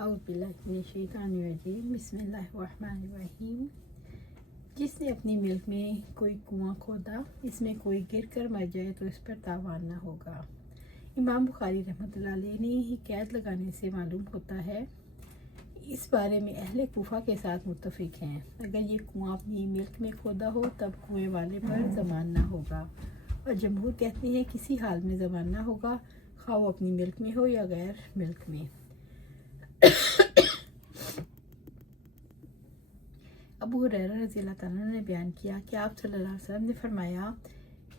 औज़ुबिल्लाहिमिनश्शैतानिर्रजीम बिस्मिल्लाहिर्रहमानिर्रहीम। जिसने अपनी मिल्क में कोई कुआं खोदा, इसमें कोई गिर कर मर जाए तो इस पर तावान न होगा। इमाम बुखारी रहमतुल्लाह अलैह ने हिकायत लगाने से मालूम होता है, इस बारे में अहले कूफा के साथ मुत्तफिक हैं। अगर ये कुआं अपनी मिल्क में खोदा हो तब कुएं वाले पर ज़मान न होगा, और जमहूर कहते हैं किसी हाल में ज़मान न होगा, खा वो अपनी मिल्क में हो या गैर मिल्क में। अबू हुरैरा रज़ियल्लाहु ताला ने बयान किया कि आप सल्लल्लाहु अलैहि वसल्लम ने फरमाया,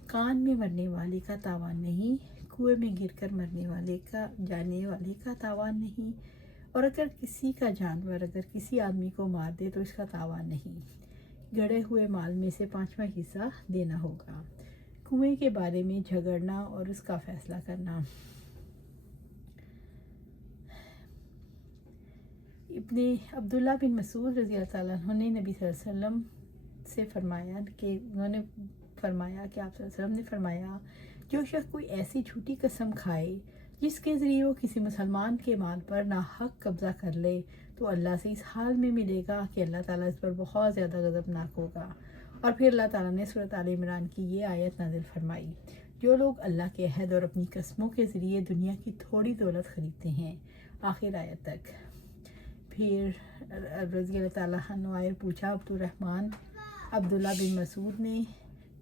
कान में मरने वाले का तावान नहीं, कुएं में गिरकर मरने वाले का जाने वाले का तावान नहीं, और अगर किसी का जानवर अगर किसी आदमी को मार दे तो इसका तावान नहीं। गड़े हुए माल में से 5वां हिस्सा देना होगा। कुएं के बारे में झगड़ना और उसका फैसला करना। इब्ने अब्दुल्ला बिन मसूद रज़ियल्लाहु ताला अन्हु ने नबी सल्लल्लाहु अलैहि वसल्लम से फरमाया कि उन्होंने फरमाया कि आप सल्लल्लाहु अलैहि वसल्लम ने फरमाया, जो शख्स कोई ऐसी झूठी कसम खाए जिसके ज़रिए वो किसी मुसलमान के माल पर नाहक कब्ज़ा कर ले, तो अल्लाह से इस हाल में मिलेगा कि अल्लाह ताला इस पर बहुत ज़्यादा गज़बनाक होगा। और फिर अल्लाह ताला ने सूरत आल इमरान की ये आयत नाज़िल फरमाई, जो लोग अल्लाह के अहद और अपनी कसमों के ज़रिए दुनिया की थोड़ी दौलत ख़रीदते हैं, आखिर आयत तक। फिर रज़ियल्लाहु ताला अन्हु आए, पूछा अब्दुर्रहमान अब्दुल्ला बिन मसूद ने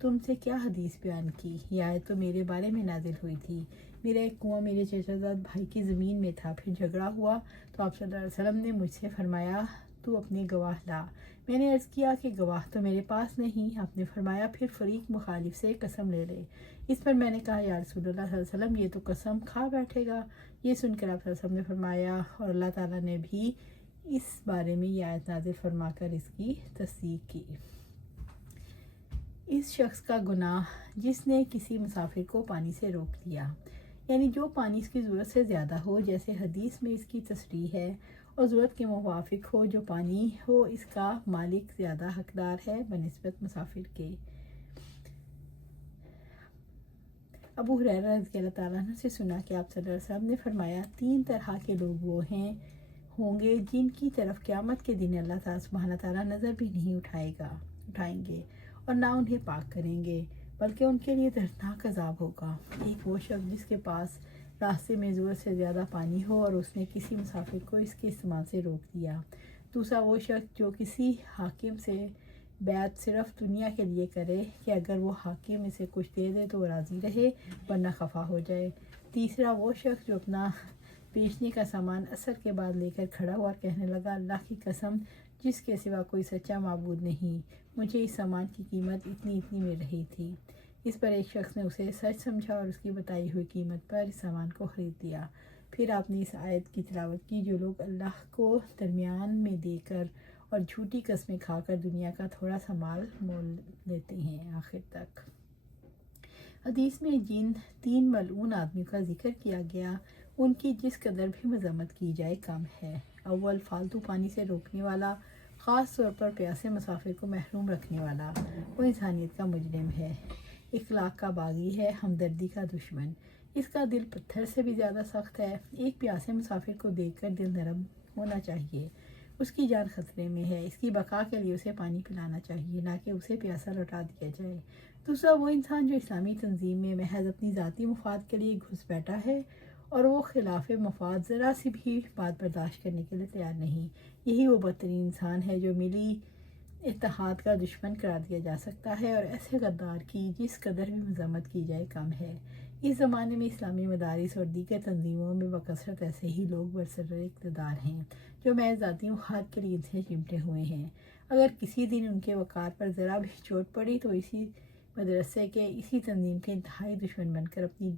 तुमसे क्या हदीस बयान की? यह आयत तो मेरे बारे में नाजिल हुई थी। मेरा एक कुआं मेरे चचाजाद भाई की ज़मीन में था, फिर झगड़ा हुआ तो आप सल्लल्लाहु अलैहि वसल्लम ने मुझसे फरमाया, तू अपने गवाह ला। मैंने अर्ज़ किया कि गवाह तो मेरे पास नहीं। आपने फरमाया, फिर फरीक मुखालिफ से कसम ले ले। इस पर मैंने कहा, या रसूलुल्लाह सल्लल्लाहु अलैहि वसल्लम, ये तो कसम खा बैठेगा। ये सुनकर आप सल्लल्लाहु अलैहि वसल्लम ने फरमाया, और अल्लाह ताला ने भी इस बारे में यह आयत नाज़िल फरमाकर इसकी तस्दीक की। इस शख्स का गुनाह जिसने किसी मुसाफिर को पानी से रोक दिया, यानी जो पानी इसकी ज़रूरत से ज़्यादा हो, जैसे हदीस में इसकी तसरीह है, और ज़रूरत के मुवाफिक हो, जो पानी हो इसका मालिक ज़्यादा हकदार है बनिस्बत मुसाफिर के। अबू हुरैरा रज़ियल्लाहु ताला अन्हु से सुना कि आप सल्लल्लाहु अलैहि वसल्लम ने फरमाया, 3 तरह के लोग वो होंगे जिनकी तरफ क़यामत के दिन अल्लाह ताला सुब्हान ताला नज़र भी नहीं उठाएंगे और ना उन्हें पाक करेंगे, बल्कि उनके लिए दर्दनाक अज़ाब होगा। एक वो शख्स जिसके पास रास्ते में ज़रूरत से ज़्यादा पानी हो और उसने किसी मुसाफिर को इसके इस्तेमाल से रोक दिया। दूसरा वो शख्स जो किसी हाकिम से बैत सिर्फ दुनिया के लिए करे कि अगर वो हाकिम इसे कुछ दे दे तो वो राज़ी रहे, वरना खफा हो जाए। तीसरा वो शख्स जो अपना बेचने का सामान असर के बाद लेकर खड़ा हुआ और कहने लगा, अल्लाह की कसम, जिसके सिवा कोई सच्चा माबूद नहीं, मुझे इस सामान की कीमत इतनी इतनी मिल रही थी। इस पर एक शख्स ने उसे सच समझा और उसकी बताई हुई कीमत पर इस सामान को ख़रीद लिया। फिर आपने इस आयत की तिलावत की, जो लोग अल्लाह को दरमियान में देकर और झूठी कस्में खाकर दुनिया का थोड़ा सा माल मोल लेते हैं, आखिर तक। हदीस में जिन 3 मलऊन आदमियों का जिक्र किया गया, उनकी जिस कदर भी मजम्मत की जाए कम है। अव्वल, फालतू पानी से रोकने वाला, ख़ास तौर पर प्यासे मुसाफिर को महरूम रखने वाला, वो इंसानियत का मुजरिम है, इखलाक का बागी है, हमदर्दी का दुश्मन। इसका दिल पत्थर से भी ज़्यादा सख्त है। एक प्यासे मुसाफिर को देखकर दिल नरम होना चाहिए। उसकी जान खतरे में है, इसकी बका के लिए उसे पानी पिलाना चाहिए, ना कि उसे प्यासा लौटा दिया जाए। दूसरा वो इंसान जो इस्लामी तंजीम में महज अपनी ज़ाती मुफाद के लिए घुस बैठा है और वो खिलाफ मफाद ज़रा सी भी बात बर्दाश्त करने के लिए तैयार नहीं। यही वो बदतरीन इंसान है जो मिली इत्तेहाद का दुश्मन करार दिया जा सकता है, और ऐसे गद्दार की जिस कदर भी मजम्मत की जाए कम है। इस ज़माने में इस्लामी मदारिस और दीगर तंजीमों में बकसरत ऐसे ही लोग बरसर इक़्तिदार हैं, जो महज ज़ाती मुफाद के लिए इनसे चिमटे हुए हैं। अगर किसी दिन उनके वक़ार पर ज़रा भी चोट पड़ी तो इसी मदरसे के, इसी तंजीम के इंतहाई दुश्मन बनकर अपनी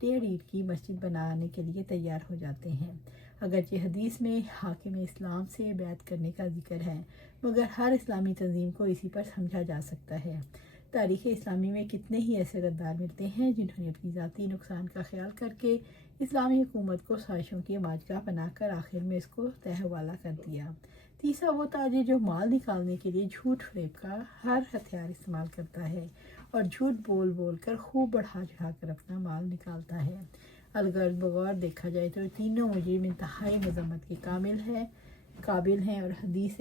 1.5 ईंट की मस्जिद बनाने के लिए तैयार हो जाते हैं। अगरचे हदीस में हाकिम इस्लाम से बैत करने का जिक्र है, मगर हर इस्लामी तंजीम को इसी पर समझा जा सकता है। तारीख़ इस्लामी में कितने ही ऐसे गद्दार मिलते हैं जिन्होंने अपनी ज़ाती नुकसान का ख्याल करके इस्लामी हुकूमत को साजिशों की माजगा बनाकर आखिर में इसको तहवाला कर दिया। तीसरा वो ताजिर जो माल निकालने के लिए झूठ फरेब का हर हथियार इस्तेमाल करता है और झूठ बोल बोल कर खूब बढ़ा चढ़ा कर अपना माल निकालता है। अलगर्ज बगौर देखा जाए तो तीनों मुजरिम इंतहाई मजम्मत के काबिल हैं और हदीस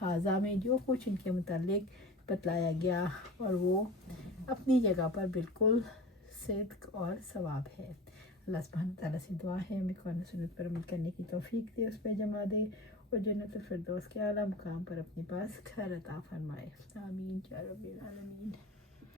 हाजा में जो कुछ इनके मुतालिक बतलाया गया और वो अपनी जगह पर बिल्कुल सिद्क और सवाब है। अल्लाह सुब्हानहू तआला से दुआ है हमें कुरान सुन्नत पर अमल करने की तौफीक दे, उस पर जमा दे और जन्नतुल फिरदौस के आला मुकाम पर अपने पास घर अता फरमाए। आमीन या रब्बिल आलमीन।